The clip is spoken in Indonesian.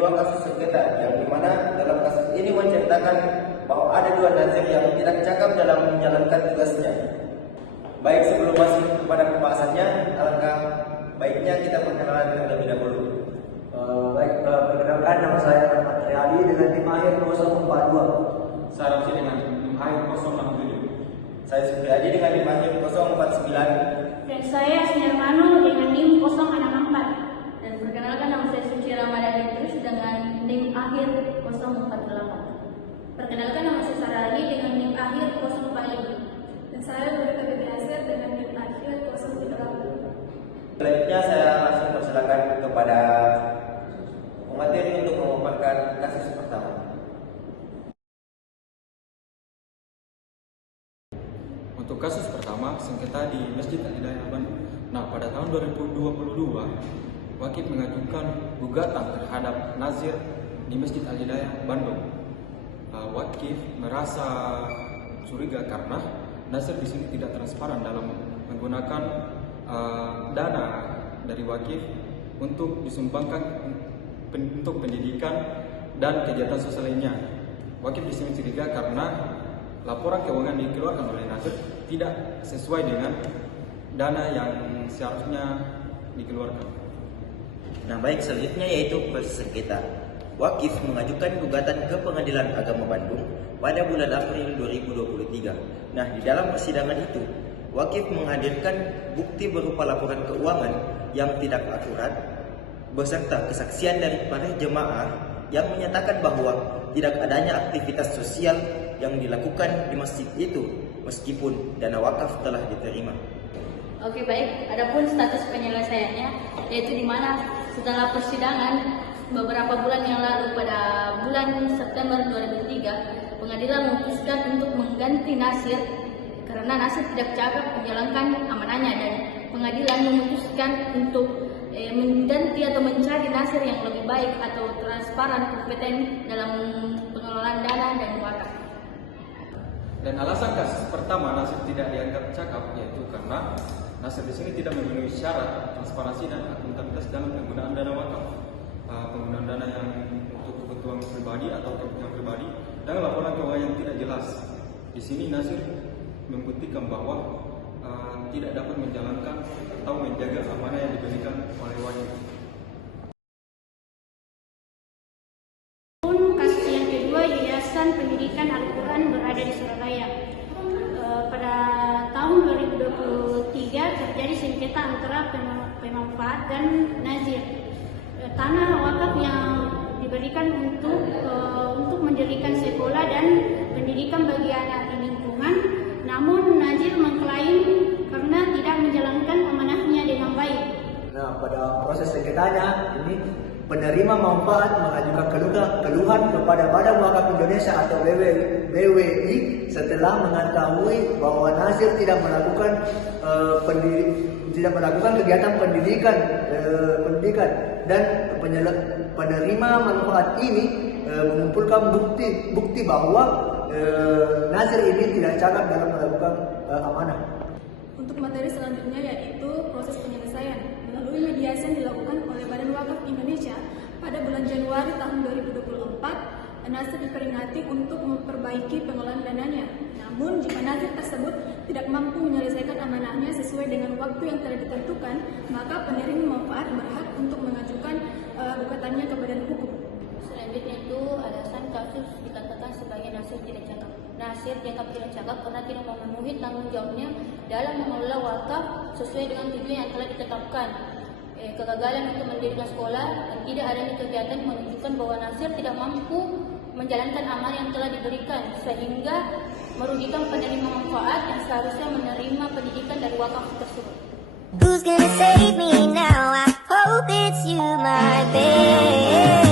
dua kasus sengketa, yang dimana dalam kasus ini menceritakan bahwa ada dua nazir yang tidak cakap dalam menjalankan tugasnya. Baik, sebelum masuk kepada pembahasannya, alangkah baiknya kita perkenalan terlebih dahulu. Perkenalkan, nama saya Rahmat Riyadi dengan tim akhir 042. Saya Ramsi dengan tim akhir 067. Saya Supriyadi dengan tim akhir 049. Dan saya Sinarmano dengan NIM 064. Dan perkenalkan, nama saya Suci Ramadhani Idrus dengan NIM akhir 048. Perkenalkan, nama saya Sarali dengan NIM akhir 045. Dan saya Nurita Binti Asir dengan NIM akhir 038. Selanjutnya saya langsung persilakan kepada pemateri untuk memaparkan kasus pertama. Untuk kasus pertama, sengketa di Masjid Al-Hidayah Bandung. Nah, pada tahun 2022, Wakif mengajukan gugatan terhadap nazir di Masjid Al-Hidayah Bandung. Wakif merasa curiga karena nazir di sini tidak transparan dalam menggunakan dana dari Wakif untuk disumbangkan untuk pendidikan dan kegiatan sosial lainnya. Wakif di sini curiga karena laporan keuangan dikeluarkan oleh nazir tidak sesuai dengan dana yang seharusnya dikeluarkan. Nah, baik, selanjutnya yaitu proses sengketa. Wakif mengajukan gugatan ke Pengadilan Agama Bandung pada bulan April 2023. Nah, di dalam persidangan itu, Wakif menghadirkan bukti berupa laporan keuangan yang tidak akurat beserta kesaksian dari para jemaah yang menyatakan bahwa tidak adanya aktivitas sosial yang dilakukan di masjid itu meskipun dana wakaf telah diterima. Oke, baik. Adapun status penyelesaiannya, yaitu di mana setelah persidangan beberapa bulan yang lalu pada bulan September 2003, pengadilan memutuskan untuk mengganti nasir karena nasir tidak cakap menjalankan amanahnya, dan pengadilan memutuskan untuk mengganti atau mencari nasir yang lebih baik atau transparan, kompeten dalam pengelolaan dana dan wakaf. Dan alasan kasus pertama nasir tidak dianggap cakap yaitu karena nasir di sini tidak memenuhi syarat transparansi dan akuntabilitas dalam penggunaan dana wakaf. Penggunaan dana yang untuk kebutuhan pribadi atau kebutuhan pribadi dan laporan keuangan yang tidak jelas. Di sini nasir membuktikan bahwa tidak dapat menjalankan atau menjaga amanah yang diberikan oleh Wakif. Kasus yang kedua, Yayasan Pendidikan Al-Quran berada di Surabaya. Pada tahun 2023 terjadi sengketa antara pemanfaat dan nazir. Tanah wakaf yang diberikan untuk mendirikan sekolah dan pendidikan bagi anak di lingkungan, namun nazir mengklaim karena tidak menjalankan amanahnya dengan baik. Nah, pada proses sengketanya ini penerima manfaat mengajukan keluhan kepada Badan Wakaf Indonesia atau BWI setelah mengetahui bahwa nazir tidak melakukan kegiatan pendidikan dan penerima manfaat ini mengumpulkan bukti bahwa nazir ini tidak cakap dalam melakukan amanah. Untuk materi selanjutnya yaitu proses penyelesaian melalui mediasi yang dilakukan oleh Badan Wakaf Indonesia pada bulan Januari tahun 2024. Nazir diperingati untuk memperbaiki pengelolaan dananya. Namun jika nazir tersebut tidak mampu menyelesaikan amanahnya sesuai dengan waktu yang telah ditentukan, maka penerima manfaat berhak untuk mengajukan gugatannya ke badan hukum. Selanjutnya itu alasan kasus dikatakan sebagai nasir tidak cakap. Nasir dianggap tidak cakap karena tidak memenuhi tanggung jawabnya dalam mengelola wakaf sesuai dengan tujuan yang telah ditetapkan. Kegagalan untuk mendirikan sekolah dan tidak adanya kegiatan menunjukkan bahwa nasir tidak mampu menjalankan amanah yang telah diberikan sehingga merugikan penerima manfaat yang seharusnya menerima pendidikan dari wakaf tersebut. Who's gonna save me now? I hope it's you, my babe.